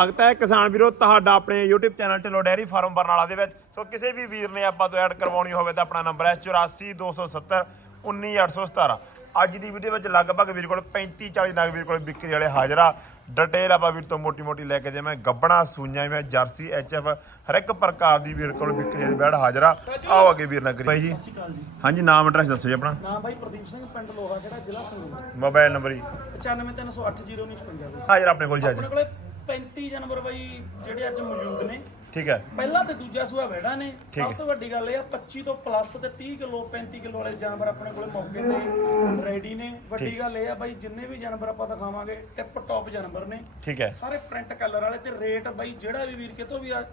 ਸਵਾਗਤ ਹੈ ਕਿਸਾਨ ਵੀਰੋ ਤੁਹਾਡਾ ਆਪਣੇ YouTube channel Dhillon dairy farm Barnala ਦੇ ਵਿੱਚ। ਸੋ ਕਿਸੇ ਵੀ ਵੀਰ ਨੇ ਆਪਾਂ ਤੋਂ ਐਡ ਕਰਵਾਉਣੀ ਹੋਵੇ ਤਾਂ ਆਪਣਾ ਨੰਬਰ ਹੈ 8427 19817 ਅੱਜ ਦੀ ਵੀਡੀਓ ਵਿੱਚ ਲਗਭਗ ਵੀਰ ਕੋਲ 35 40 ਨਗ ਵੀਰ ਕੋਲ ਵਿਕਰੀ ਵਾਲੇ ਹਾਜ਼ਰ। ਆ ਡਿਟੇਲ ਆਪਾਂ ਵੀਰ ਤੋਂ ਮੋਟੀ ਮੋਟੀ ਲੈ ਕੇ ਜਿਵੇਂ। ਗੱਬਣਾ ਸੂਈਆਂ ਮੈਂ ਜਰਸੀ ਐਚਐਫ ਹਰ ਇੱਕ ਪ੍ਰਕਾਰ ਦੀ ਵੀਰ ਕੋਲ ਵਿਕਰੀ ਵਾਲੀ ਬੈੜ ਹਾਜ਼ਰ। ਆ ਆਓ ਅੱਗੇ ਵੀਰ ਨਗਰੀ ਬਾਈ ਜੀ। ਹਾਂਜੀ ਨਾਮ ਐਡਰੈਸ ਦੱਸੋ ਜੀ ਆਪਣਾ। ਨਾਮ ਬਾਈ ਪ੍ਰਦੀਪ ਸਿੰਘ ਪਿੰਡ ਲੋਹਾ ਜਿਹੜਾ ਜ਼ਿਲ੍ਹਾ ਸੰਗਰੂਰ। ਮੋਬਾਈਲ ਨੰਬਰ ਜੀ। 9530801955 ਦੇ ਹਾਜ਼ਰ ਆਪਣੇ ਕੋਲ ਜੀ ਅੱਜ। ਆਪਣੇ ਕੋਲੇ 35 ਜਨਵਰ ਬਾਈ ਜਿਹੜੇ ਅੱਜ ਮੌਜੂਦ ਨੇ। ਠੀਕ ਹੈ। ਪਹਿਲਾ ਤੇ ਦੂਜਾ ਸੂਆ ਵੈੜਾ ਨੇ। ਸਭ ਤੋਂ ਵੱਡੀ ਗੱਲ ਇਹ ਆ 25 ਤੋਂ ਪਲੱਸ ਤੇ 30 ਕਿਲੋ 35 ਕਿਲੋ ਵਾਲੇ ਜਾਨਵਰ ਆਪਣੇ ਕੋਲੇ ਮੌਕੇ ਤੇ ਰੈਡੀ ਨੇ। ਵੱਡੀ ਗੱਲ ਇਹ ਆ ਬਾਈ ਜਿੰਨੇ ਵੀ ਜਾਨਵਰ ਆਪਾਂ ਦਿਖਾਵਾਂਗੇ ਟਿਪ ਟੌਪ ਜਾਨਵਰ ਨੇ। ਠੀਕ ਹੈ। ਸਾਰੇ ਪ੍ਰਿੰਟ ਕਲਰ ਵਾਲੇ ਤੇ ਰੇਟ ਬਾਈ ਜਿਹੜਾ ਵੀ ਵੀਰ ਕਿਤੋਂ ਵੀ ਆ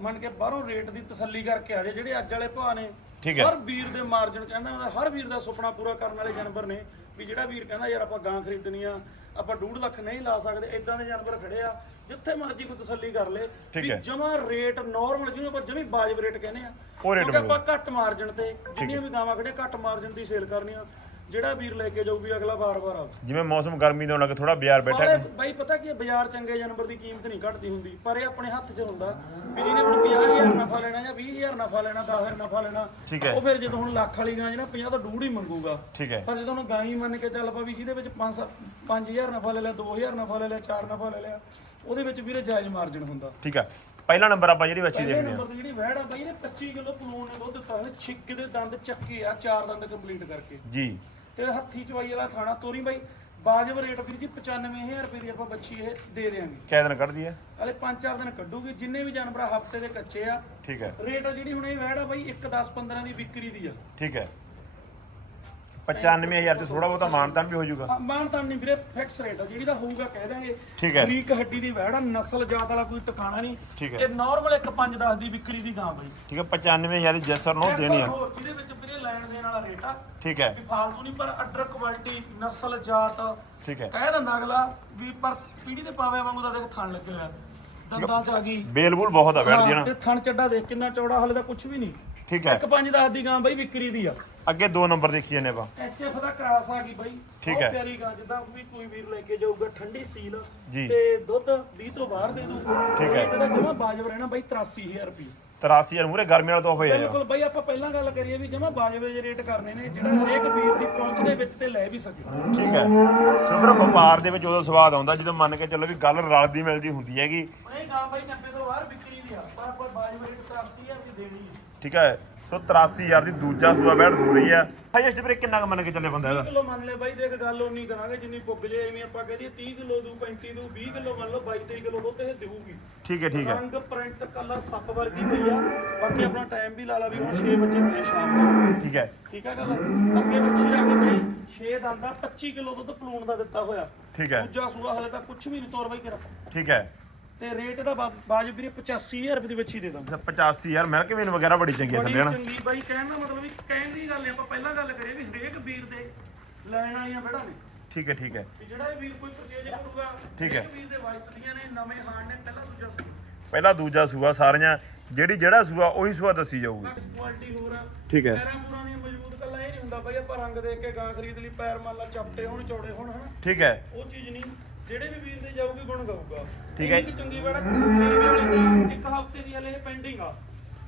ਮੰਨ ਕੇ ਬਾਹਰੋਂ ਰੇਟ ਦੀ ਤਸੱਲੀ ਕਰਕੇ ਆ ਜੇ ਜਿਹੜੇ ਅੱਜ ਵਾਲੇ ਭਾਅ ਨੇ ਠੀਕ ਹੈ। ਹਰ ਵੀਰ ਦੇ ਮਾਰਜਨ ਕਹਿੰਦਾ ਹਰ ਵੀਰ ਦਾ ਸੁਪਨਾ ਪੂਰਾ ਕਰਨ ਵਾਲੇ ਜਾਨਵਰ ਨੇ ਵੀ ਜਿਹੜਾ ਵੀਰ ਕਹਿੰਦਾ ਯਾਰ ਆਪਾਂ ਗਾਂ ਖਰੀਦਣੀ ਆ ਆਪਾਂ 2 ਲੱਖ ਨਹੀਂ ਲਾ ਸਕਦੇ ਇਦਾਂ ਦੇ ਜਾਨਵਰ ਖੜੇ ਆ ਜਿੱਥੇ ਮਰਜ਼ੀ ਕੋਈ ਤਸੱਲੀ ਕਰ ਲੇ ਠੀਕ ਹੈ। ਜਮਾ ਰੇਟ ਨਾਰਮਲ ਜਿਹਨੂੰ ਆਪਾਂ ਜਮੀ ਬਾਜਬ ਰੇਟ ਕਹਿੰਦੇ ਆ ਉਹ ਰੇਟ ਕਿਉਂਕਿ ਆਪਾਂ ਘੱਟ ਮਾਰਜਨ ਤੇ ਜਿੰਨੀਆਂ ਵੀ ਗਾਵਾਂ ਖੜੇ ਘੱਟ ਮਾਰਜਨ ਦੀ ਸੇਲ ਕਰਨੀਆਂ ਜਿਹੜਾ ਵੀਰ ਲੈ ਕੇ ਜਾਊ ਵੀ ਅਗਲਾ ਵਾਰ-ਵਾਰ ਆਊ ਜਿਵੇਂ ਮੌਸਮ ਗਰਮੀ ਦਾ ਲੱਗ ਥੋੜਾ ਬਾਜ਼ਾਰ ਬੈਠਾ ਪਰ ਬਾਈ ਪਤਾ ਕੀ ਹੈ, ਬਾਜ਼ਾਰ ਚੰਗੇ ਜਾਨਵਰ ਦੀ ਕੀਮਤ ਨਹੀਂ ਘਟਦੀ ਹੁੰਦੀ ਪਰ ਇਹ ਆਪਣੇ ਹੱਥ 'ਚ ਹੁੰਦਾ ਵੀ ਜਿਹਨੇ ਹੁਣ 50000 ਨਫਾ ਲੈਣਾ ਜਾਂ 20000 ਨਫਾ ਲੈਣਾ 10000 ਨਫਾ ਲੈਣਾ ਠੀਕ ਹੈ। ਉਹ ਫਿਰ ਜਦੋਂ ਹੁਣ ਲੱਖ ਵਾਲੀ ਗਾਂ ਜਿਹੜਾ 50 ਤੋਂ ਡੂੜ ਹੀ ਮੰਗੂਗਾ। ਠੀਕ ਹੈ। ਪਰ ਜਦੋਂ ਹੁਣ ਗਾਂ ਹੀ ਮੰਨ ਕੇ ਚੱਲ ਪਾ ਵੀ ਜਿਹਦੇ ਵਿੱਚ 5 5000 ਨਫਾ ਲੈ ਲਿਆ 2000 ਨਫਾ ਲੈ ਲਿਆ 4 ਨਫਾ ਲੈ ਲਿਆ ਉਹਦੇ ਵਿੱਚ ਵੀਰੇ ਜਾਇਜ਼ ਮਾਰਜਨ ਹੁੰਦਾ। ਠੀਕ ਹੈ। ਪਹਿਲਾ ਨੰਬਰ ਆਪਾਂ ਜਿਹੜੀ ਬੱਚੀ ਪਹਿਲੇ ਦੇਖਦੇ ਆ ਨੰਬਰ ਤੇ ਜਿਹੜੀ ਵਹਿੜ ਆ ਬਾਈ ਇਹਨੇ 25 ਕਿਲੋ ਪਲੂਣ ਨੇ ਦੁੱਧ ਦਿੱਤਾ ਇਹਨੇ ਛਿੱਕ ਦੇ ਦੰਦ ਚੱਕੇ ਆ ਚਾਰ ਦੰਦ ਕੰਪਲੀਟ ਕਰਕੇ। ਜੀ। ਤੇ ਹੱਥੀ ਚਵਾਈ ਵਾਲਾ ਥਾਣਾ ਤੋਰੀ ਬਾਈ। ਬਾਜਬ ਰੇਟ ਵੀਰ ਜੀ 95000 ਰੁਪਏ ਦੀ ਆਪਾਂ ਬੱਚੀ ਇਹ ਦੇ ਦੇਾਂਗੇ ਕਿਆ ਦਿਨ ਕੱਢਦੀ ਹੈ? ਹਲੇ 5-4 ਦਿਨ ਕੱਢੂਗੀ। ਜਿੰਨੇ ਵੀ ਜਾਨਵਰ ਹਫ਼ਤੇ ਦੇ ਕੱਚੇ ਆ। ਠੀਕ ਹੈ। ਰੇਟ ਆ ਜਿਹੜੀ ਹੁਣ ਇਹ ਵੈੜ ਆ ਬਾਈ 1 10 15 ਦੀ ਵਿਕਰੀ ਦੀ ਆ। ਠੀਕ ਹੈ। 95000 ਤੇ ਥੋੜਾ ਬਹੁਤਾ ਮਾਨਤਾਨ ਵੀ ਹੋ ਜਾਊਗਾ। ਮਾਨਤਾਨ ਨਹੀਂ ਵੀਰੇ ਫਿਕਸ ਰੇਟ ਆ ਜਿਹੜੀ ਦਾ ਹੋਊਗਾ ਕਹਿ ਦਾਂਗੇ ਠੀਕ ਹੈ। ਬਰੀਕ ਹੱਡੀ ਦੀ ਆ ਨਸਲ ਜਾਤ ਵਾਲਾ ਕੋਈ ਟਿਕਾਣਾ ਨਹੀਂ। ਇਹ ਨਾਰਮਲ 1 5 10 ਦੀ ਵਿਕਰੀ ਦੀ ਗਾਂ ਬਾਈ। ਠੀਕ ਹੈ 95000 ਦੀ ਜੈਸਰ ਨੋ ਦੇਣੀ ਆ। ਜਿਹਦੇ ਵਿੱਚ ਵੀਰੇ ਲੈਣ ਦੇਣ ਵਾਲਾ ਰੇਟ ਆ। ਠੀਕ ਹੈ। ਵੀ ਫਾਲਤੂ ਨਹੀਂ ਪਰ ਅੱਡਰ ਕੁਆਲਿਟੀ ਨਸਲ ਜਾਤ। ਠੀਕ ਹੈ। ਕਹਿ ਦਿੰਦਾ ਅਗਲਾ ਵੀ ਪਰ ਪੀੜੀ ਦੇ ਪਾਵੇ ਵਾਂਗੂ ਦਾ ਦੇਖ ਥਣ ਲੱਗੇ ਹੋਇਆ ਦੰਦਾਂ ਚ ਆ ਗਈ। ਬੇਲਬੁਲ ਬਹੁਤ ਆ ਬੈਠ ਜਣਾ ਤੇ ਥਣ ਚੱਡਾ ਦੇਖ ਕਿੰਨਾ ਚੌੜਾ ਹਲੇ ਤਾਂ ਕੁਝ ਵੀ ਨਹੀਂ। ਠੀਕ ਹੈ। ਇੱਕ ਪੰਜ ਦਸ ਦੀ ਗਾਂ ਬਾਈ ਵਿਕਰੀ ਦੀ ਆ। ਅੱਗੇ ਦੋ ਨੰਬਰ ਦੇਖੀ ਜਾਂਦੇ ਆਪਾਂ। ਐਚਐਫ ਦਾ ਕਰਾਸ ਆ ਗਈ ਬਾਈ। ਠੀਕ ਹੈ। ਪਿਆਰੀ ਗਾਂ ਜਿੱਦਾਂ ਵੀ ਕੋਈ ਵੀਰ ਲੈ ਕੇ ਜਾਊਗਾ ਠੰਡੀ ਸੀਲ ਜੀ। ਤੇ ਦੁੱਧ 20 ਤੋਂ ਬਾਹਰ ਦੇ ਦੂ ਠੀਕ ਹੈ। ਇਹਦਾ ਜਮਾ ਬਾਜਬ ਰਹਿਣਾ ਬਾਈ 83000 ਰੁਪਏ। 83000 ਮੂਰੇ ਗਰਮੀ ਵਾਲਾ ਤੋਹਫਾ ਹੀ ਬਿਲਕੁਲ ਬਾਈ ਆਪਾਂ ਪਹਿਲਾਂ ਗੱਲ ਕਰੀਏ ਵੀ ਜਮਾ ਬਾਜਬ ਦੇ ਰੇਟ ਕਰਨੇ ਨੇ ਜਿਹੜਾ ਹਰੇਕ ਵੀਰ ਦੀ ਪਹੁੰਚ ਦੇ ਵਿੱਚ ਤੇ ਲੈ ਵੀ ਸਕੇ। ਠੀਕ ਹੈ। ਸਿਰਫ ਵਪਾਰ ਦੇ ਵਿੱਚ ਉਦੋਂ ਸਵਾਦ ਆਉਂਦਾ ਜਦੋਂ ਮੰਨ ਕੇ ਚੱਲੋ ਵੀ ਗੱਲ ਰਲਦੀ ਮਿਲਦੀ ਹੁੰਦੀ ਹੈਗੀ। ਇਹ ਗਾਂ ਬਾਈ 90 ਤੋਂ ਬਾਹਰ ਵਿਕਰੀ ਦੀ ਆ ਪਰ ਆਪਾਂ ਬਾਜਬ ਰੇਟ 83000 ਦੀ ਦੇਣੀ ਠੀਕ ਹੈ? ਸੋ 83000 ਦੀ ਦੂਜਾ ਸੂਆ ਬੈਠ ਹੋ ਰਹੀ ਹੈ। ਹਾਈਐਸਟ ਵੀਰੇ ਕਿੰਨਾ ਕੁ ਮੰਨ ਕੇ ਚੱਲੇ ਬੰਦਾ ਇਹਦਾ? ਕਿਲੋ ਮੰਨ ਲੈ ਬਾਈ ਦੇਖ ਗੱਲ ਉਨੀ ਕਰਾਂਗੇ ਜਿੰਨੀ ਪੁੱਗ ਜੇ ਐਵੇਂ ਆਪਾਂ ਕਹਦੇ 30 ਕਿਲੋ ਦੂ 35 ਦੂ 20 ਕਿਲੋ ਮੰਨ ਲਓ 22 23 ਕਿਲੋ ਦੁੱਧ ਇਹ ਦੇਊਗੀ। ਠੀਕ ਹੈ ਠੀਕ ਹੈ। ਰੰਗ ਪ੍ਰਿੰਟ ਕਲਰ ਸੱਪ ਵਰਗੀ ਪਈ ਆ। ਬਾਕੀ ਆਪਣਾ ਟਾਈਮ ਵੀ ਲਾ ਲਾ ਵੀ ਹੁਣ 6 ਵਜੇ ਮੈਂ ਸ਼ਾਮ ਨੂੰ। ਠੀਕ ਹੈ। ਠੀਕ ਆ ਗੱਲ? ਅੱਗੇ ਮੱਛੀ ਆ ਕੇ ਬਈ 6 ਦੰਦਾ 25 ਕਿਲੋ ਦੁੱਧ ਪਲੂਣ ਦਾ ਦਿੱਤਾ ਹੋਇਆ। ਠੀਕ ਹੈ। ਦੂਜਾ ਸੂਆ ਹਲੇ ਤਾਂ ਕੁਝ ਵੀ ਨਹੀਂ ਤੋਰ ਬਾਈ ਕਰਾ ਠੀਕ ਹੈ। ਤੇ ਰੇਟ ਦਾ ਬਾਜੂ ਵੀਰੇ 85000 ਰੁਪਏ ਦੀ ਬੱਚੀ ਦੇ ਦਾਂਗੇ। 85000 ਮਿਲਕ ਵੀਨ ਵਗੈਰਾ ਬੜੀ ਚੰਗੀ ਹੈ ਬੜੀ ਥੱਲੇ ਚੰਗੀ ਬਾਈ ਕਹਿਣ ਦਾ ਮਤਲਬ ਵੀ ਕਹਿਣ ਦੀ ਗੱਲ ਨਹੀਂ ਆਪਾਂ ਪਹਿਲਾਂ ਗੱਲ ਕਰੀਏ ਵੀ ਹਰੇਕ ਵੀਰ ਦੇ ਲੈਣ ਵਾਲੀਆਂ ਬੜਾ ਨੇ। ਠੀਕ ਹੈ ਠੀਕ ਹੈ। ਵੀ ਜਿਹੜਾ ਇਹ ਵੀਰ ਕੋਈ ਪਰਚੇਜ ਕਰੂਗਾ ਠੀਕ ਹੈ। ਹਰੇਕ ਵੀਰ ਦੇ ਵਾਜਤੀਆਂ ਨੇ ਨਵੇਂ ਹਾਣ ਨੇ ਪਹਿਲਾਂ ਦੂਜਾ ਸੂਆ। ਪਹਿਲਾ ਦੂਜਾ ਸੂਆ ਸਾਰੀਆਂ ਜਿਹੜੀ ਜਿਹੜਾ ਸੂਆ ਉਹੀ ਸੂਆ ਦੱਸੀ ਜਾਊਗੀ। ਕੁਆਲਿਟੀ ਹੋਰ ਆ। ਠੀਕ ਹੈ। ਪੈਰਾਂ ਪੂਰਾਂ ਦੀਆਂ ਮਜ਼ਬੂਤ ਕੱਲਾ ਇਹ ਨਹੀਂ ਹੁੰਦਾ ਬਾਈ ਆਪਾਂ ਰੰਗ ਦੇਖ ਕੇ ਗਾਂ ਖਰੀਦ ਲਈ ਪੈਰ ਮੰਨ ਲਾ ਚਪਟੇ ਹੋਣ ਚੌੜੇ ਹੋਣ ਹਨਾ? ਠੀਕ ਹੈ। ਉਹ ਚੀਜ਼ ਨਹੀਂ ਜਿਹੜੇ ਵੀ ਵੀਰ ਦੇ ਜਾਊਗੀ ਗੁਣ ਗਾਊਗਾ। ਠੀਕ ਹੈ। ਇੰਨੀ ਕੁ ਚੰਗੀ ਬੜਾ ਲੇਵੇ ਵਾਲੀ ਦਾ ਇੱਕ ਹਫ਼ਤੇ ਦੀ ਹਲੇ ਪੈਂਡਿੰਗ ਆ।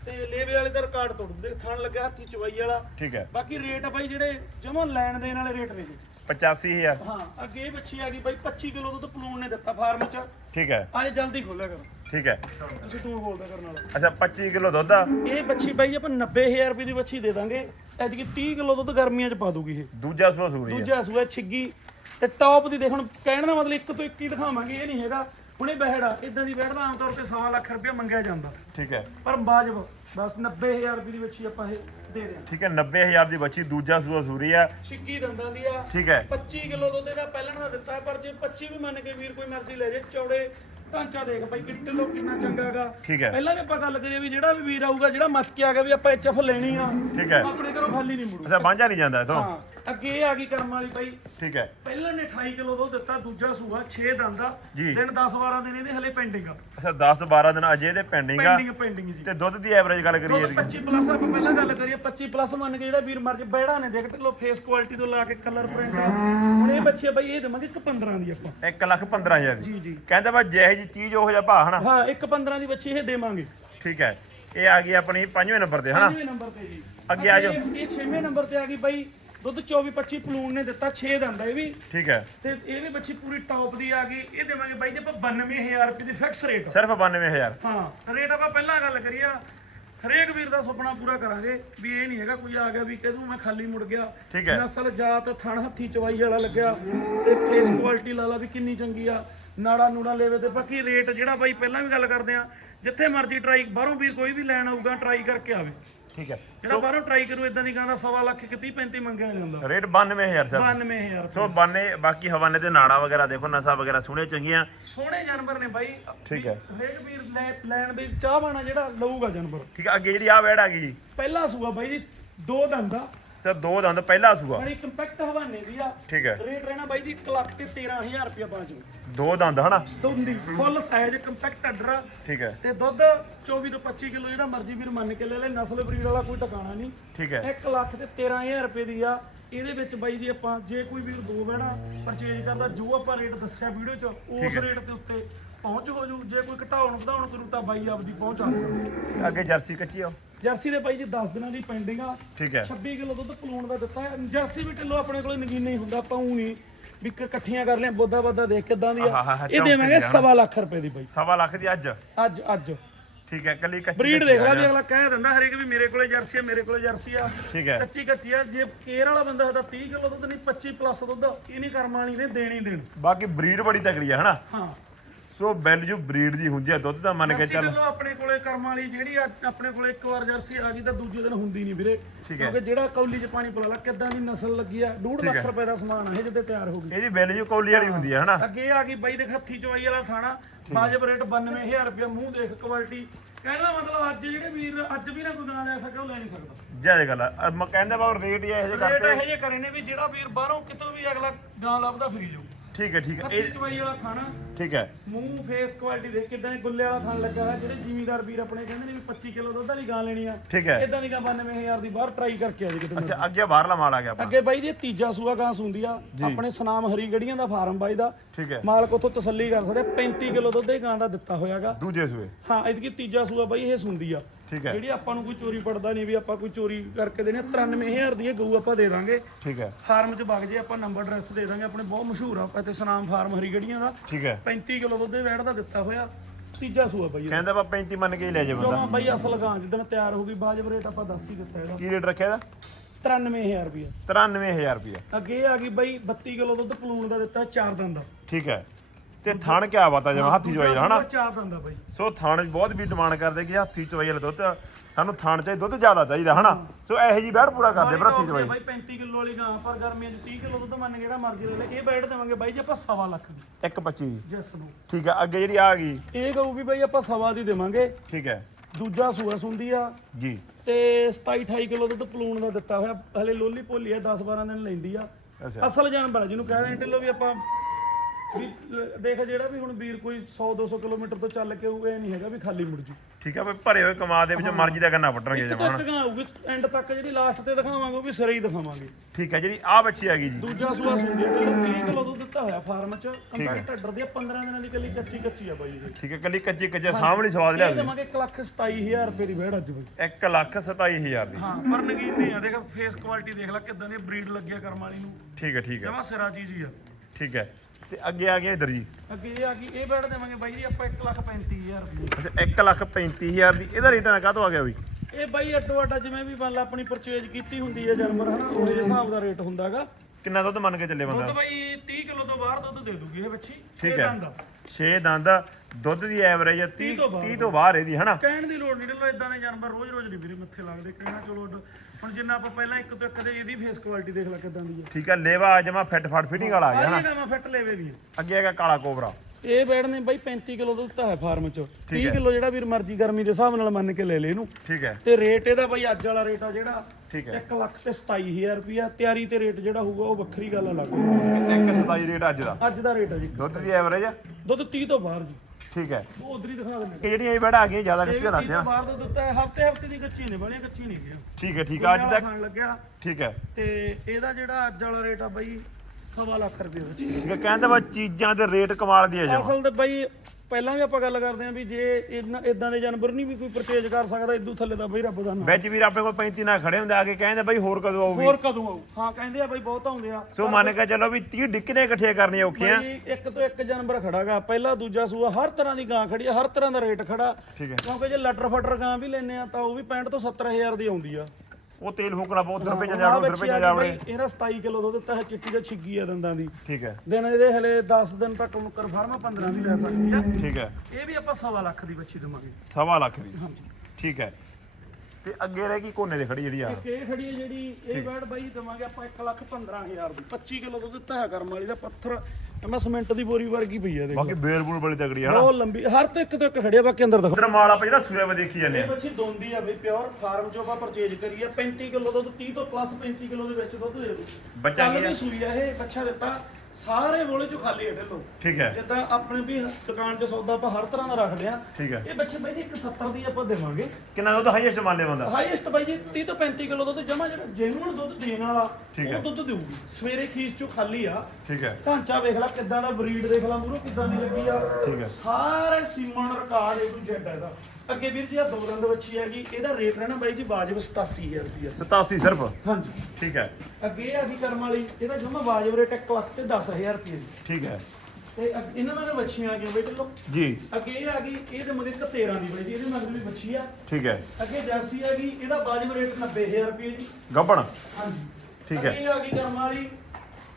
ਤੇ ਲੇਵੇ ਵਾਲੇ ਦਾ ਰਿਕਾਰਡ ਤੋੜ। ਦੇ ਥਣ ਲੱਗਿਆ ਹੱਥੀ ਚਵਾਈ ਵਾਲਾ। ਠੀਕ ਹੈ। ਬਾਕੀ ਰੇਟ ਆ ਬਾਈ ਜਿਹੜੇ ਜਮਾਂ ਲੈਣ ਦੇਣ ਵਾਲੇ ਰੇਟ ਨੇ ਇਹ। 85000 ਹਾਂ ਅੱਗੇ ਇਹ ਬੱਚੀ ਆ ਗਈ ਬਾਈ। 25 ਕਿਲੋ ਦੁੱਧ ਪਲੂਣ ਨੇ ਦਿੱਤਾ ਫਾਰਮ ਚ। ਠੀਕ ਹੈ। ਆਏ ਜਲਦੀ ਖੋਲਿਆ ਕਰੋ। ਠੀਕ ਹੈ। ਤੁਸੀਂ ਤੂੰ ਬੋਲਦਾ ਕਰਨ ਵਾਲਾ। ਅੱਛਾ 25 ਕਿਲੋ ਦੁੱਧ ਆ। ਇਹ ਬੱਚੀ ਬਾਈ ਆਪਾਂ 90000 ਰੁਪਏ ਦੀ ਬੱਚੀ ਦੇ ਦਾਂਗੇ। ਐਤਕੀ 30 ਕਿਲੋ ਦੁੱਧ ਗਰਮੀਆਂ ਚ ਪਾ ਦੂਗੀ ਇਹ। ਦੂਜਾ ਸੂਆ ਸੂਰੀ ਦੂਜਾ ਸੂਆ ਛਿੱਗੀ। ਤੇ ਟੌਪ ਦੀ ਦੇਖ ਹੁਣ ਕਹਿਣ ਦਾ ਮਤਲਬ ਇੱਕ ਤੋਂ ਇੱਕ ਹੀ ਦਿਖਾਵਾਂਗੇ ਇਹ ਨਹੀਂ ਹੈਗਾ। ਹੁਣ ਬਹਿੜਾ ਇਦਾਂ ਦੀ ਬਹਿੜ ਦਾ ਆਮ ਤੌਰ ਤੇ ਸਵਾ ਲੱਖ ਰੁਪਏ ਮੰਗਿਆ ਜਾਂਦਾ। ਠੀਕ ਹੈ। ਪਰ ਬਾਜਬ ਬਸ 90000 ਰੁਪਏ ਦੀ ਬੱਚੀ ਆਪਾਂ ਇਹ ਦੇ ਦਿਆਂ ਠੀਕ ਹੈ 90000 ਦੀ ਬੱਚੀ ਦੂਜਾ ਸੂਆ ਸੂਰੀ ਆ। ਛਿੱਗੀ ਦੰਦਾਂ ਦੀ ਆ। ਠੀਕ ਹੈ। 25 ਕਿਲੋ ਦੁੱਧ ਇਹਦਾ ਪਹਿਲਣ ਦਾ ਦਿੱਤਾ ਪਰ ਜੇ 25 ਵੀ ਮੰਨ ਕੇ ਵੀਰ ਕੋਈ ਮਰਜ਼ੀ ਲੈ ਜੇ ਚੌੜੇ ਢਾਂਚਾ ਦੇਖ ਬਾਈ ਕਿੱਟ ਲੋ ਕਿੰਨਾ ਚੰਗਾਗਾ ਠੀਕ ਹੈ। ਪਹਿਲਾਂ ਵੀ ਆਪਾਂ ਗੱਲ ਕਰੀਏ ਵੀ ਜਿਹੜਾ ਵੀ ਵੀਰ ਆਊਗਾ ਜਿਹੜਾ ਮੱਥ ਕੇ ਆ ਗਿਆ ਵੀ ਆਪਾਂ ਐਚਐਫ ਲੈਣੀ ਆ ਠੀਕ ਹੈ। ਆਪਣੇ ਘਰੋਂ ਖਾਲੀ ਨਹੀਂ ਮੁੜੂ ਅੱਛਾ ਬਾਂਝਾ ਨਹੀਂ ਜਾਂਦਾ ਇਥੋਂ? ਹਾਂ ਅੱਗੇ ਇਹ ਆ ਗਈ ਕਰਮ ਵਾਲੀ ਬਾਈ। ਠੀਕ ਹੈ। ਪਹਿਲਾਂ ਨੇ 28 ਕਿਲੋ ਦੁੱਧ ਦਿੱਤਾ ਦੂਜਾ ਸੂਆ 6 ਦੰਦਾ ਜੀ। ਦਿਨ 10 12 ਦਿਨ ਇਹਦੇ ਹਲੇ ਪੈਂਡਿੰਗ ਆ। ਅੱਛਾ 10 12 ਦਿਨ ਅਜੇ ਦੇ ਪੈਂਡਿੰਗ ਆ। ਪੈਂਡਿੰਗ ਪੈਂਡਿੰਗ ਜੀ। ਤੇ ਦੁੱਧ ਦੀ ਐਵਰੇਜ ਗੱਲ ਕਰੀਏ ਦੁੱਧ 25 ਪਲੱਸ ਆਪਾਂ ਪਹਿਲਾਂ ਗੱਲ ਕਰੀਏ 25 ਪਲੱਸ ਮੰਨ ਕੇ ਜਿਹੜਾ ਵੀਰ ਮਰ ਜੇ ਬੈੜਾ ਨੇ ਦੇਖ ਢਿੱਲੋ ਫੇਸ ਕੁਆਲਿਟੀ ਤੋਂ ਲਾ ਕੇ ਕਲਰ ਪ੍ਰਿੰਟ ਹੁਣ ਬੱਚੇ ਬਾਈ? ਇਹ ਦੇਵਾਂਗੇ ਇੱਕ 15 ਦੀ ਆਪਾਂ। 1 ਲੱਖ 15000 ਦੀ। ਜੀ ਜੀ। ਕਹਿੰਦਾ ਬਾ ਜਿਹੇ ਜੀ ਚੀਜ਼ ਉਹ ਜਿਹਾ ਭਾਅ ਹਨਾ? ਹਾਂ ਇੱਕ 15 ਦੀ ਬੱਚੀ ਇਹ ਦੇਵਾਂਗੇ। ਠੀਕ ਹੈ। ਇਹ ਆ ਗਈ ਆਪਣੀ ਪੰਜਵੇਂ ਨੰਬਰ ਤੇ ਹਨਾ? ਪੰਜਵੇਂ ਨੰਬਰ ਤੇ ਜੀ। ਅੱਗੇ ਆ ਜਾਓ। ਇਹ 6ਵੇਂ ਨੰਬਰ ਤੇ ਆ ਗਈ ਬਾਈ। ਦੁੱਧ 24 25 ਪਲੂਨ ਨੇ ਦਿੱਤਾ 6 ਦੰਦਾ ਇਹ ਵੀ। ਠੀਕ ਹੈ। ਤੇ ਇਹ ਵੀ ਬੱਚੀ ਪੂਰੀ ਟੌਪ ਦੀ ਆ ਗਈ। ਇਹ ਦੇਵਾਂਗੇ ਬਾਈ ਜੀ ਆਪਾਂ 92000 ਰੁਪਏ ਦੀ ਫਿਕਸ ਰੇਟ ਸਿਰਫ 92000 ਹਾਂ ਰੇਟ ਆਪਾਂ ਪਹਿਲਾਂ ਗੱਲ ਕਰੀਏ ਹਰੇਕ ਵੀਰ ਦਾ ਸੁਪਨਾ ਪੂਰਾ ਕਰਾਂਗੇ ਵੀ ਇਹ ਨਹੀਂ ਹੈਗਾ ਕੋਈ ਆ ਗਿਆ ਵੀ ਕਹਦੂ ਮੈਂ ਖਾਲੀ ਮੁੜ ਗਿਆ। ਠੀਕ ਹੈ। ਨਸਲ ਜਾਤ ਥਣ ਹੱਥੀ ਚਵਾਈ ਵਾਲਾ ਲੱਗਿਆ ਤੇ ਫੇਸ ਕੁਆਲਿਟੀ ਲਾ ਲਾ ਵੀ ਕਿੰਨੀ ਚੰਗੀ ਆ। ਨਾੜਾ ਨੂੜਾ ਲੈਵੇ ਤੇ ਬਾਕੀ ਰੇਟ ਜਿਹੜਾ ਬਾਈ ਪਹਿਲਾਂ ਵੀ ਗੱਲ ਕਰਦੇ ਆ ਜਿੱਥੇ ਮਰਜ਼ੀ ਟਰਾਈ ਬਾਹਰੋਂ ਵੀਰ ਕੋਈ ਵੀ ਲੈਣ ਆਊਗਾ ਟਰਾਈ ਕਰਕੇ ਆਵੇ। ਠੀਕ ਹੈ। ਜਿਹੜਾ ਬਾਹਰੋਂ ਟਰਾਈ ਕਰੂ ਇਦਾਂ ਦੀ ਗਾਂ ਦਾ ਸਵਾ ਲੱਖ ਕਿ 30 35 ਮੰਗਿਆ ਜਾਂਦਾ। ਰੇਟ 92000 ਸਰ 92000 ਸੋ ਬਾਨੇ ਬਾਕੀ ਹਵਾਨੇ ਤੇ ਨਾੜਾ ਵਗੈਰਾ ਦੇਖੋ ਨਸਾ ਵਗੈਰਾ ਸੁਣੇ ਚੰਗੀਆਂ। ਸੋਹਣੇ ਜਾਨਵਰ ਨੇ ਬਾਈ। ਠੀਕ ਹੈ। ਹਰੇਕ ਵੀਰ ਲੈ- ਲੈਣ ਦੇ ਚਾਹ ਬਾਣਾ ਜਿਹੜਾ ਲਊਗਾ ਜਾਨਵਰ। ਠੀਕ ਹੈ ਅੱਗੇ ਜਿਹੜੀ ਆ ਵੈੜ ਆ ਗਈ ਜੀ। ਪਹਿਲਾ ਸੂਆ ਬਾਈ ਜੀ ਦੋ ਦੰਦ ਆ। ਸਰ ਦੋ ਦੰਦ ਪਹਿਲਾ ਸੂਆ। ਬੜੀ ਕੰਪੈਕਟ ਹਵਾਨੇ ਦੀ ਆ। ਠੀਕ ਹੈ। ਰੇਟ ਰਹਿਣਾ ਬਾਈ ਜੀ 1 ਲੱਖ ਤੇ 13000 ਰੁਪਏ ਬਾਜੂ ਦੋ ਦੰਦ ਹਨਾ? ਦੁੰਦੀ ਫੁੱਲ ਸਾਈਜ਼ ਕੰਪੈਕਟ ਅੱਡਰ ਠੀਕ ਹੈ। ਤੇ ਦੁੱਧ 24 ਤੋਂ 25 ਕਿਲੋ ਜਿਹੜਾ ਮਰਜ਼ੀ ਵੀਰ ਮੰਨ ਕੇ ਲੈ ਲੈ ਨਸਲ ਬਰੀਡ ਵਾਲਾ ਕੋਈ ਟਿਕਾਣਾ ਨਹੀਂ। ਠੀਕ ਹੈ। 1 ਲੱਖ ਤੇ 13000 ਰੁਪਏ ਦੀ ਆ। ਇਹਦੇ ਵਿੱਚ ਬਾਈ ਜੀ ਆਪਾਂ ਜੇ ਕੋਈ ਵੀਰ ਦੋ ਬਹਿਣਾ ਪਰਚੇਜ ਕਰਦਾ ਜੋ ਆਪਾਂ ਰੇਟ ਦੱਸਿਆ ਵੀਡੀਓ 'ਚ ਉਸ ਰੇਟ ਦੇ ਉੱਤੇ ਪਹੁੰਚ ਹੋ ਜੂ। ਜੇ ਕੋਈ ਘਟਾਉਣ ਵਧਾਉਣ ਕਰੂ ਤਾਂ ਬਾਈ ਆਪਦੀ ਪਹੁੰਚ ਆ ਜਾਊ। ਅੱਗੇ ਜਰਸੀ ਕੱਚੀ ਆ। ਜਰਸੀ ਦੇ ਬਾਈ ਜੀ 10 ਦਿਨਾਂ ਦੀ ਪੈਂਡਿੰਗ ਆ। ਠੀਕ ਹੈ। 26 ਕਿਲੋ ਦੁੱਧ ਪਲੂਣ ਦਾ ਦਿੱਤਾ ਹੈ। ਜਰਸੀ ਵੀ ਢਿੱਲੋ ਆਪਣੇ ਕੋਲ ਨਗੀਨੇ ਹੀ ਹੁੰਦਾ ਆਪਾਂ ਊਂ ਨਹੀਂ ਵੀ ਕ- ਇਕੱਠੀਆਂ ਕਰ ਲਿਆ ਬੋਦਾ ਬੋਦਾ ਦੇਖ ਕਿਦਾਂ ਦੀ ਆਹਾ, ਆ ਆਹਾ, ਇਹ ਚੌਂਕ ਦੇਵਾਂਗੇ ਨਾ। ਸਵਾ ਲੱਖ ਰੁਪਏ ਦੀ ਬਾਈ। ਸਵਾ ਲੱਖ ਦੀ ਅੱਜ? ਅੱਜ ਅੱਜ। ਠੀਕ ਹੈ ਕੱਲੀ ਕੱਚੀ ਬਰੀਡ ਦੇਖ ਲੈ ਵੀ। ਅਗਲਾ ਕਹਿ ਦਿੰਦਾ ਹਰੇਕ ਵੀ ਮੇਰੇ ਕੋਲੇ ਜਰਸੀ ਆ ਮੇਰੇ ਕੋਲੇ ਜਰਸੀ ਆ। ਠੀਕ ਹੈ। ਕੱਚੀ ਕੱਚੀ ਆ। ਜੇ ਕੇਰ ਵਾਲਾ ਬੰਦਾ ਹੁੰਦਾ 30 ਕਿਲੋ ਦੁੱਧ ਨਹੀਂ 25 ਪਲੱਸ ਦੁੱਧ ਇਹ ਨਹੀਂ ਕਰਮ ਵਾਲੀ ਨੇ ਦੇਣੀ ਦੇਣ। ਬਾਕੀ ਬਰੀਡ ਬੜੀ ਤਕੜੀ ਆ ਹਨਾ? ਹਾਂ। ਸੋ ਵੈਲਿਊ ਬਰੀਡ ਦੀ ਹੁੰਦੀ ਆ ਦੁੱਧ ਦਾ ਮੰਨ ਕੇ ਚੱਲ। ਢਿੱਲੋਂ ਆਪਣੇ ਕੋਲੇ ਕਰਮ ਵਾਲੀ ਜਿਹੜੀ ਆ, ਆਪਣੇ ਕੋਲੇ ਇੱਕ ਵਾਰ ਜਰਸੀ ਆ ਗਈ ਤਾਂ ਦੂਜੇ ਦਿਨ ਹੁੰਦੀ ਨਹੀਂ ਵੀਰੇ। ਠੀਕ ਹੈ। ਕਿਉਂਕਿ ਜਿਹੜਾ ਕੌਲੀ 'ਚ ਪਾਣੀ ਪਿਲਾ ਲਾ ਕਿੱਦਾਂ ਦੀ ਨਸਲ ਲੱਗੀ ਆ? 2 ਲੱਖ ਰੁਪਏ ਦਾ ਸਮਾਨ ਆ ਇਹ ਜਿੱਦੇ ਤਿਆਰ ਹੋ ਗਈ। ਇਹਦੀ ਵੈਲਿਊ ਕੌਲੀ ਵਾਲੀ ਹੁੰਦੀ ਆ ਹਨਾ? ਅੱਗੇ ਆ ਗਈ ਬਾਈ ਦੇ ਹੱਥੀ ਚਵਾਈ ਵਾਲਾ ਥਾਣਾ। ਵਾਜਬ ਰੇਟ 92000 ਰੁਪਏ ਮੂੰਹ ਦੇਖ ਕੁਆਲਿਟੀ ਕਹਿੰਦਾ ਮਤਲਬ ਅੱਜ ਜਿਹੜੇ ਵੀਰ ਅੱਜ ਵੀ ਨਾ ਕੋਈ ਗਾਂ ਲੈ ਸਕੇ ਉਹ ਲੈ ਨਹੀਂ ਸਕਦਾ। ਜੈ ਗੱਲ। ਆ ਅਹ ਮੈਂ ਕਹਿੰਦਾ ਬਾ ਰੇਟ ਹੀ ਇਹੋ ਜਿਹੇ ਰੇਟ ਕਰਤੇ ਇਹੋ ਜਿਹੇ ਕਰੇ ਨੇ ਵੀ ਜਿਹੜਾ ਵੀਰ ਬਾਹਰੋਂ ਕਿਤੋਂ ਵੀ ਅਗਲਾ ਗਾਂ ਲੱਭਦਾ ਫਰੀ ਜਾਊ। ਠੀਕ ਹੈ ਠੀਕ ਹੈ। ਇਹ ਚਵਾਈ ਵਾਲਾ ਥਾਣਾ ਠੀਕ ਹੈ। ਮੂੰਹ ਫੇਸ ਕੁਆਲਿਟੀ ਦੇਖ ਕਿਦਾਂ ਗੁੱਲੇ ਵਾਲਾ ਥਣ ਲੱਗਾ ਹੋਇਆ ਜਿਹੜੇ ਜ਼ਿਮੀਦਾਰ ਵੀਰ ਆਪਣੇ ਕਹਿੰਦੇ ਨੇ ਵੀ 25 ਕਿਲੋ ਦੁੱਧ ਵਾਲੀ ਗਾਂ ਲੈਣੀ ਆ। ਠੀਕ ਹੈ। ਇਦਾਂ ਦੀ ਗਾਂ 92000 ਦੀ ਬਾਹਰ ਟਰਾਈ ਕਰਕੇ ਆ ਜੀ ਕਿਤੇ ਅੱਛਾ ਅੱਗੇ ਬਾਹਰਲਾ ਮਾਲ ਆ ਗਿਆ ਆਪਣਾ। ਅੱਗੇ ਬਾਈ ਜੀ ਇਹ ਤੀਜਾ ਸੂਆ ਗਾਂ ਸੁੰਦੀ ਆ। ਆਪਣੇ ਸਨਾਮ ਹਰੀ ਗੜੀਆਂ ਦਾ ਫਾਰਮ ਬਾਈ ਦਾ। ਠੀਕ ਹੈ। ਮਾਲਕ ਉਥੋਂ ਤਸੱਲੀ ਕਰ ਸਕਦੇ 35 ਕਿਲੋ ਦੁੱਧ ਇਹ ਗਾਂ ਦਾ ਦਿੱਤਾ ਹੋਇਆਗਾ। ਦੂਜੇ ਸੂਏ। ਹਾਂ ਇਹਦੀ ਤੀਜਾ ਸੂਆ ਬਾਈ ਇਹ ਸੁੰਦੀ ਆ। ਠੀਕ ਹੈ। ਜਿਹੜੀ ਆਪਾਂ ਨੂੰ ਕੋਈ ਚੋਰੀ ਪੜਦਾ ਨਹੀਂ ਵੀ ਆਪਾਂ ਕੋਈ ਚੋਰੀ ਕਰਕੇ ਦੇਣੇ 93000 ਦੀ ਇਹ ਗਊ ਆਪਾਂ ਦੇ ਦਾਂਗੇ। ਠੀਕ ਹੈ। ਫਾਰਮ 'ਚ ਵਗ ਜੇ ਆਪਾਂ ਨੰਬਰ ਐਡਰੈਸ ਦੇ ਦਾਂਗੇ ਆਪਣੇ ਬਹੁਤ ਮਸ਼ਹੂਰ ਆ ਇੱਥੇ ਸਨਾਮ ਫਾਰਮ ਹਰੀ ਗੜੀਆਂ ਦਾ। ਠੀਕ ਹੈ। 35 ਕਿਲੋ ਦੁੱਧ ਦੇ ਵੈੜ ਦਾ ਦਿੱਤਾ ਹੋਇਆ ਤੀਜਾ ਸੂਆ ਬਾਈ। ਕਹਿੰਦਾ ਬਾ 35 ਮੰਨ ਕੇ ਹੀ ਲੈ ਜਾ ਬੰਦਾ। ਜਮਾ ਬਾਈ ਅਸਲ ਗਾਂ ਜਿੱਦਣ ਤਿਆਰ ਹੋ ਗਈ ਬਾਜਬ ਰੇਟ ਆਪਾਂ ਦੱਸ ਹੀ ਦਿੱਤਾ ਇਹਦਾ। ਕੀ ਰੇਟ ਰੱਖਿਆ ਇਹਦਾ? 93000 ਰੁਪਏ 93000 ਰੁਪਏ ਅੱਗੇ ਆ ਗਈ ਬਾਈ 32 ਕਿਲੋ ਦੁੱਧ ਪਲੂਣ ਦਾ ਦਿੱਤਾ ਚਾਰ ਦੰਦ। ਦਾ ਠੀਕ ਹੈ। ਤੇ ਥਣ ਕਿਆ ਬਾਤਾ ਜਿਵੇਂ ਹੱਥੀ ਚਵਾਈ ਦਾ ਹਨਾ? ਬਾਈ। ਸੋ ਥਣ ਬਹੁਤ ਵੀ ਡਿਮਾਂਡ ਕਰਦੇ ਕਿ ਹੱਥੀ ਚਵਾਈ ਵਾਲਾ ਦੁੱਧ ਸਾਨੂੰ ਥਣ ਚਾਹੀ ਦੁੱਧ ਜ਼ਿਆਦਾ ਚਾਹੀਦਾ ਹਨਾ? ਸੋ ਇਹੋ ਜੀ ਬੈੜ ਪੂਰਾ ਕਰਦੇ ਪਰ ਹੱਥੀ ਚਵਾਈ। ਬਾਈ 35 ਕਿਲੋ ਵਾਲੀ ਗਾਂ ਪਰ ਗਰਮੀਆਂ 'ਚ 30 ਕਿਲੋ ਦੁੱਧ ਮੰਨ ਕੇ ਜਿਹੜਾ ਮਰਜ਼ੀ ਲੈ ਲੈ ਇਹ ਬੈਠ ਦੇਵਾਂਗੇ ਬਾਈ ਜੀ ਆਪਾਂ ਸਵਾ ਲੱਖ ਦੀ। 125 ਜਿਸ ਨੂੰ। ਠੀਕ ਹੈ ਅੱਗੇ ਜਿਹੜੀ ਆ ਗਈ। ਇਹ ਗਊ ਵੀ ਬਾਈ ਆਪਾਂ ਸਵਾ ਦੀ ਦੇਵਾਂਗੇ। ਠੀਕ ਹੈ। ਦੂਜਾ ਸੂਆ ਸੁੰਦੀ ਆ। ਜੀ। ਤੇ 27 28 ਕਿਲੋ ਦੁੱਧ ਪਲੂਣ ਦਾ ਦਿੱਤਾ ਹੋਇਆ ਹਲੇ ਲੋਲੀ ਭੋਲੀ ਆ 10 12 ਦਿਨ ਲੈਂਦੀ ਆ। ਅਸਲ ਜਾਨਵਰ ਜਿਹਨੂੰ ਕਹਿੰਦੇ ਢਿੱਲੋ ਵੀ ਆਪਾਂ ਵੀ ਦੇਖ ਜਿਹੜਾ ਵੀ ਹੁਣ ਵੀਰ ਕੋਈ 100 200 ਕਿਲੋਮੀਟਰ ਤੋਂ ਚੱਲ ਕੇ ਆਊ ਇਹ ਨਹੀਂ ਹੈਗਾ ਵੀ ਖਾਲੀ ਮੁੜ ਜੂ। ਠੀਕ ਹੈ ਬਈ ਭਰੇ ਹੋਏ ਕਮਾ ਦੇ ਵਿੱਚ ਮਰਜ਼ੀ ਦਾ ਗੰਨਾ ਵੱਟਣਗੇ ਇੱਕ ਤੋਂ ਇੱਕ ਗਾਂ ਆਊਗੀ ਐਂਡ ਤੱਕ ਜਿਹੜੀ ਲਾਸਟ ਤੇ ਦਿਖਾਵਾਂਗੇ ਉਹ ਵੀ ਸਿਰੇ ਹੀ ਦਿਖਾਵਾਂਗੇ। ਠੀਕ ਹੈ ਜਿਹੜੀ ਆ ਬੱਚੀ ਆ ਗਈ ਜੀ। ਦੂਜਾ ਸੂਆ ਆ ਢਿੱਲੋ 30 ਕਿਲੋ ਦੁੱਧ ਦਿੱਤਾ ਹੋਇਆ ਫਾਰਮ 'ਚ ਕੰਪੈਕਟ ਅੱਡਰ ਦੀ ਆ, 15 ਦਿਨਾਂ ਦੀ ਕੱਲੀ ਕੱਚੀ ਕੱਚੀ ਆ ਬਾਈ ਜੀ ਠੀਕ ਹੈ ਕੱਲੀ ਕੱਚੀ ਕੱਚਾ ਸਾਹਮਣੇ ਸਵਾਦ ਲਿਆ ਇਹ ਦੇਵਾਂਗੇ 1 ਲੱਖ 27000 ਰੁਪਏ ਦੀ ਵੈੜ ਅੱਜ ਬਾਈ। 1 ਲੱਖ 27000 ਦੀ। ਹਾਂ ਪਰ ਨਗੀਨ ਨਹੀਂ ਆ ਦੇਖ ਫੇਸ ਕੁਆਲਿਟੀ ਦੇਖ ਲੈ ਕਿਦਾਂ ਦੀ ਬਰੀਡ ਲੱਗਿਆ ਕਰਮ ਵਾਲੀ ਨੂੰ। ਠੀਕ ਹੈ ਠੀਕ ਹੈ ਜਮਾ ਸਿਰਾ ਚੀਜ਼ ਹੀ ਆ। ਠੀਕ ਹੈ ਤੇ ਅੱਗੇ ਆ ਗਿਆ ਇਧਰ ਜੀ। ਅੱਗੇ ਇਹ ਆ ਗਈ ਇਹ ਬੈਠ ਦੇਵਾਂਗੇ ਬਾਈ ਜੀ ਆਪਾਂ 1 ਲੱਖ 35000 ਰੁਪਏ ਅੱਛਾ 1 ਲੱਖ 35000 ਦੀ। ਇਹਦਾ ਰਿਟਰਨ ਕਾਹਤੋਂ ਆ ਗਿਆ ਬਈ? ਇਹ ਬਾਈ ਅੱਡੋ ਅੱਡਾ ਜਿਵੇਂ ਵੀ ਮੰਨ ਲਾ ਆਪਣੀ ਪਰਚੇਜ ਕੀਤੀ ਹੁੰਦੀ ਹੈ ਜਾਨਵਰ ਹਨਾ ਉਹ ਜਿਹੇ ਹਿਸਾਬ ਦਾ ਰੇਟ ਹੁੰਦਾਗਾ ਕਿੰਨਾ ਦੁੱਧ ਮੰਨ ਕੇ ਚੱਲੇ ਦੁੱਧ ਬੰਦਾ ਬਾਈ 30 ਕਿਲੋ ਤੋਂ ਬਾਹਰ ਦੁੱਧ ਦੇ ਦੂਗੀ ਇਹ ਬੱਚੀ ਠੀਕ ਹੈ। ਦੰਦ ਆ। 6 ਦੰਦ ਦੁੱਧ ਦੀ ਐਵਰੇਜ 30 30 ਤੋਂ ਬਾਹਰ। 30 ਤੋਂ ਬਾਹਰ ਇਹਦੀ ਹਨਾ? ਕਹਿਣ ਦੀ ਲੋੜ ਨਹੀਂ ਢਿੱਲੋ ਇਦਾਂ ਦੇ ਜਾਨਵਰ ਰੋਜ਼ ਰੋਜ਼ ਨਹੀਂ ਵੀਰੇ ਮੱਥੇ ਲੱਗਦੇ ਕਹਿਣਾ ਚਲੋ ਹੁਣ ਜਿੰਨਾ ਆਪਾਂ ਪਹਿਲਾਂ ਇੱਕ ਤੋਂ ਇੱਕ ਦੇ ਇਹਦੀ ਫੇਸ ਕੁਆਲਿਟੀ ਦੇਖ ਲੈ ਕਿਦਾਂ ਦੀ ਹੈ ਠੀਕ ਹੈ ਲੇਵਾ ਜਮਾ ਫਿੱਟ ਫਾਟ ਫਿਟਿੰਗ ਵਾਲਾ ਆ ਗਿਆ ਸਾਰੀ ਮੈਂ ਫਿੱਟ ਲੈਵੇ ਦੀ ਹੈ। ਅੱਗੇ ਹੈਗਾ ਕਾਲਾ ਕੋਬਰਾ। ਇਹ ਬੈਡ ਨੇ ਬਾਈ 35 ਕਿਲੋ ਦੁੱਧ ਤਾਂ ਹੈ ਫਾਰਮ ਚ। 30 ਹੈ। ਕਿਲੋ ਜਿਹੜਾ ਵੀਰ ਮਰਜ਼ੀ ਗਰਮੀ ਦੇ ਹਿਸਾਬ ਨਾਲ ਮੰਨ ਕੇ ਲੈ ਲੈ ਇਹਨੂੰ। ਠੀਕ ਹੈ। ਤੇ ਰੇਟ ਇਹਦਾ ਬਾਈ ਅੱਜ ਵਾਲਾ ਰੇਟ ਆ ਜਿਹੜਾ ਠੀਕ ਹੈ। 1 ਲੱਖ ਤੇ 27000 ਰੁਪਿਆ ਤਿਆਰੀ ਤੇ ਰੇਟ ਜਿਹੜਾ ਹੋਊਗਾ ਉਹ ਵੱਖਰੀ ਗੱਲ ਅਲੱਗ। 127 ਰੇਟ ਅੱਜ ਦਾ? ਅੱਜ ਦਾ ਰੇਟ ਹੈ ਜੀ ਦੁੱਧ ਦੀ ਐਵਰੇਜ ਦੁੱਧ 30 ਤੋਂ ਬਾਹਰ ਜੀ। ਠੀਕ ਹੈ। ਉਹ ਉਧਰ ਹੀ ਦਿਖਾ ਦਿੰਦੇ ਇਹ ਜਿਹੜੀਆਂ ਇਹ ਬੜਾ ਆ ਗਈਆਂ ਜ਼ਿਆਦਾ ਕੱਚੀਆਂ 30 ਲੱਗਦੀਆਂ ਤੋਂ ਬਾਹਰ ਦਾ ਦੁੱਧ ਹੈ। ਹਫ਼ਤੇ ਹਫ਼ਤੇ ਦੀ ਕੱਚੀ ਨੇ ਬੜੀਆਂ ਕੱਚੀ ਨਹੀਂ ਗਿਆ ਠੀਕ ਹੈ ਠੀਕ ਹੈ ਅੱਜ ਤੱਕ ਖਾਣ ਲੱਗਿਆ। ਠੀਕ ਹੈ। ਤੇ ਇਹਦਾ ਜਿਹੜਾ ਅੱਜ ਵਾਲਾ ਰੇਟ ਆ ਬਾਈ ਸਵਾ ਲੱਖ ਰੁਪਏ ਵਿੱਚ। ਠੀਕ ਹੈ ਕਹਿੰਦੇ ਬਾ ਚੀਜ਼ਾਂ ਦੇ ਰੇਟ ਕਮਾਲ ਦੀ ਆ ਜਾਵਾ ਅਸਲ ਤੇ ਬਾਈ ਪਹਿਲਾਂ ਵੀ ਆਪਾਂ ਗੱਲ ਕਰਦੇ ਆਂ ਵੀ ਜੇ ਇਦਾਂ ਦੇ ਜਾਨਵਰ ਨਹੀਂ ਵੀ ਕੋਈ ਪਰਚੇਜ ਕਰ ਸਕਦਾ ਇਦੋਂ ਥੱਲੇ ਤਾਂ ਬਈ ਰੱਬ ਦਾ ਨਾਮ। ਵਿੱਚ ਵੀਰ ਆਪਣੇ ਕੋਲ 35 ਨਾਲ ਖੜੇ ਹੁੰਦੇ ਆ ਕੇ ਕਹਿੰਦੇ ਬਈ ਹੋਰ ਕਦੋਂ ਆਊਗੀ? ਹੋਰ ਕਦੋਂ ਆਊ? ਹਾਂ ਕਹਿੰਦੇ ਆ ਬਾਈ ਬਹੁਤ ਆਉਂਦੇ ਆ। ਸੋ ਮੰਨ ਕੇ ਚੱਲੋ ਵੀ 30 ਡਿੱਕਨੇ ਇਕੱਠੇ ਕਰਨੀਆਂ ਔਖੀਆਂ। ਬਾਈ ਇੱਕ ਤੋਂ ਇੱਕ ਜਾਨਵਰ ਖੜਾਗਾ। ਪਹਿਲਾ ਦੂਜਾ ਸੂਆ ਹਰ ਤਰ੍ਹਾਂ ਦੀ ਗਾਂ ਖੜੀ ਆ ਹਰ ਤਰ੍ਹਾਂ ਦਾ ਰੇਟ ਖੜਾ। ਠੀਕ ਹੈ। ਕਿਉਂਕਿ ਜੇ ਲਟਰ ਫਟਰ ਗਾਂ ਵੀ ਲੈਨੇ ਆ ਤਾਂ ਉਹ ਵੀ 65 ਤੋਂ 70000 ਦੀ ਆਉਂਦੀ ਆ। ਉਹ ਤੇਲ ਫੂਕਣਾ ਬਹੁਤ ਰੁਪਏ ਆਹ ਜਾਵੜੇ ਬੱਚੀ ਰੁਪਏ ਆ ਗਈ ਜਾਵੜੇ ਬਾਈ, ਇਹਦਾ 27 ਕਿਲੋ ਦੁੱਧ ਦਿੱਤਾ ਹੈ ਚਿੱਟੀ ਦਾ ਛਿੱਗੀ ਆ ਦੰਦਾਂ ਦੀ। ਠੀਕ ਹੈ। ਦਿਨ ਇਹਦੇ ਹਲੇ 10 ਦਿਨ ਤੱਕ ਕਨਫਰਮ 15 ਵੀ ਲੈ ਸਕਦੀ ਆ ਠੀਕ ਹੈ। ਇਹ ਵੀ ਆਪਾਂ ਸਵਾ ਲੱਖ ਦੀ ਬੱਚੀ ਦਵਾਂਗੇ। ਸਵਾ ਲੱਖ ਦੀ। ਹਾਂਜੀ। ਠੀਕ ਹੈ। ਤੇ ਅੱਗੇ ਰਹਿ ਗਈ ਕੋਨੇ ਦੇ ਖੜੀ ਜਿਹੜੀ ਆ। ਇੱਕ ਇਹ ਖੜੀ ਹੈ ਜਿਹੜੀ ਇਹ ਬੈਡ ਬਾਈ ਦਵਾਂਗੇ ਆਪਾਂ 1 ਲੱਖ 15000 ਦੀ। 25 ਕਿਲੋ ਦੁੱਧ ਦਿੱਤਾ ਹੈ ਕਰਮ ਵਾਲੀ ਦਾ ਪੱਥਰ। ਮੈਂ ਸੀਮੈਂਟ ਦੀ ਬੋਰੀ ਵਰਗੀ ਪਈ ਆ ਦੇਖੋ ਬਾਕੀ ਬੇਲ ਬੂਲ ਬੜੀ ਤਗੜੀ ਆ ਹਨਾ ਬਹੁਤ ਲੰਬੀ ਹਰ ਤੋਂ ਇੱਕ ਤੋਂ ਇੱਕ ਖੜਿਆ ਬਾਕੀ ਅੰਦਰ ਦੇਖੋ ਮਾਲ ਆਪਾਂ ਜਿਹੜਾ ਸੂਏ ਵੇ ਦੇਖੀ ਜਾਂਦੇ ਇਹ ਆ ਬੱਚੀ ਦੋਂਦੀ ਆ ਬਈ ਪਿਓਰ ਫਾਰਮ ਚੋਂ ਆਪਾਂ ਪਰਚੇਜ ਕਰੀ ਆ। 35 ਕਿਲੋ ਦੁੱਧ 30 ਤੋਂ ਪਲੱਸ 35 ਕਿਲੋ ਦੇ ਵਿੱਚ ਦੁੱਧ ਦੇ ਦੂ ਬੱਚਾ ਕੀ ਆ? ਸੂਈ ਆ ਇਹ ਬੱਚਾ ਦਿੱਤਾ। ਸਾਰੇ ਬੋਲੇ ਚੋਂ ਖਾਲੀ ਹੈ ਢਿੱਲੋਂ। ਠੀਕ ਹੈ। ਜਿੱਦਾਂ ਆਪਣੇ ਵੀ ਦੁਕਾਨ 'ਚ ਸੌਦਾ ਆਪਾਂ ਹਰ ਤਰ੍ਹਾਂ ਦਾ ਰੱਖਦੇ ਆ। ਠੀਕ ਹੈ। ਇਹ ਬੱਚੇ ਬਾਈ ਜੀ 170 ਦੀ ਆਪਾਂ ਦੇਵਾਂਗੇ। ਕਿੰਨਾ ਦੁੱਧ ਹਾਈਐਸਟ ਮੰਨ ਲਿਆ ਬੰਦਾ? ਹਾਈਐਸਟ ਬਾਈ ਜੀ 30 ਤੋਂ 35 ਕਿਲੋ ਦੁੱਧ ਜਮਾ ਜਿਹੜਾ ਜੈਨੂਨ ਦੁੱਧ ਦੇਣ ਵਾਲਾ। ਠੀਕ ਹੈ। ਉਹ ਦੁੱਧ ਦੇਊਗੀ। ਸਵੇਰੇ ਖੀਸ ਚੋਂ ਖਾਲੀ ਆ। ਠੀਕ ਹੈ। ਢਾਂਚਾ ਵੇਖ ਲੈ ਕਿੱਦਾਂ ਦਾ ਬਰੀਡ ਦੇਖ ਲੈ ਮੂਰੋ ਕਿੱਦਾਂ ਦੀ ਲੱਗੀ ਆ। ਠੀਕ ਹੈ। ਸਾਰੇ semen record A to Z ਇਹਦਾ। ਅੱਗੇ ਵੀਰ ਜੀ ਆ ਦੋ ਦੰਦ ਬੱਚੀ ਹੈਗੀ। ਇਹਦਾ ਰੇਟ ਰਹਿਣਾ ਬਾਈ ਜੀ ਵਾਜਬ 87000 ਰੁਪਏ 87 ਸਿਰਫ? ਹਾਂਜੀ। ਠੀਕ ਹੈ। ਅੱਗੇ ਇਹ ਆ ਗਈ ਕਰਮ ਵਾਲੀ। ਇਹਦਾ ਜਮਾ ਵਾਜਬ ਰੇਟ 1 ਲੱਖ ਤੇ 10000 ਰੁਪਏ ਠੀਕ ਹੈ। ਤੇ ਅੱਗੇ ਇਹਨਾਂ ਨਾਲ ਬੱਚੀਆਂ ਆ ਗਈਆਂ ਬਈ ਚਲੋ ਜੀ। ਅੱਗੇ ਇਹ ਆ ਗਈ ਇਹਦੇ ਮਗਰ ਇੱਕ 13 ਦੀ ਬਾਈ ਜੀ ਇਹਦੇ ਮਗਰ ਵੀ ਬੱਚੀ ਆ। ਠੀਕ ਹੈ। ਅੱਗੇ ਜਰਸੀ ਆ ਗਈ ਇਹਦਾ ਵਾਜਬ ਰੇਟ 90000 ਰੁਪਏ ਜੀ। ਗੱਬਣ? ਹਾਂਜੀ। ਠੀਕ ਹੈ। ਅੱਗੇ ਆ ਗਈ ਕਰਮ ਵਾਲੀ।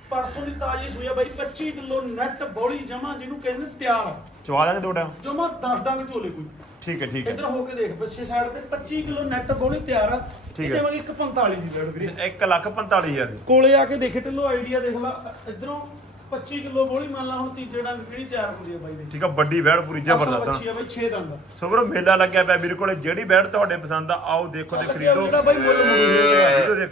ਪਰਸੋਂ ਦੀ ਤਾਜੀ ਸੂਈ ਆ ਬਾਈ 25 ਕਿਲੋ ਨੈਟ ਬੋਲੀ ਜਮਾ ਜਿਹਨੂੰ ਕਹਿੰਦੇ ਤਿਆਰ। ਆ। ਚਵਾ ਦਾਂਗੇ ਦੋ ਟਾਈਮ ਜਮਾ ਦਸ ਡੰਗ ਝੋਲੇ ਕੋਈ। ਠੀਕ ਹੈ ਠੀਕ ਹੈ। ਇੱਧਰ ਹੋ ਕੇ ਦੇਖ ਪਿੱਛੇ ਸਾਈਡ ਤੇ 25 ਕਿਲੋ ਨੈਟ ਬੋਲੀ ਤਿਆਰ ਆ। ਠੀਕ ਇਹਦੇ। ਵਾਲੀ ਇੱਕ 45 ਦੀ ਲੜ ਵੀਰੇ। 1 ਲੱਖ 45000 ਦੀ। ਕੋਲੇ ਆ ਕੇ ਦੇਖੇ ਢਿੱਲੋ ਆਈਡੀਆ ਦੇਖ ਲਾ। ਇਧਰੋਂ 25 ਕਿਲੋ ਬੋਲੀ ਮੰਨ ਲਾ ਹੁਣ ਤੀਜੇ ਡੰਗ ਕਿਹੜੀ ਤਿਆਰ ਹੁੰਦੀ ਆ ਬਾਈ ਦੇ। ਠੀਕ ਹੈ ਵੱਡੀ ਵੈੜ ਪੂਰੀ ਜ਼ਬਰਦਸਤ ਬੱਚੀ ਆ ਬਾਈ 6 ਦੰਦ ਸੋ ਵੀਰੋ ਮੇਲਾ ਲੱਗਿਆ ਪਿਆ। ਵੀਰ ਕੋਲੇ ਜਿਹੜੀ ਵੈੜ ਤੁਹਾਡੇ ਪਸੰਦ ਆ ਆਓ ਦੇਖੋ ਤੇ ਖਰੀਦੋ। ਜਿਹੜਾ ਬਾਈ ਮੁੱਲ ਮੁੱਲ ਵੀਡੀਓ ਦੇਖਣ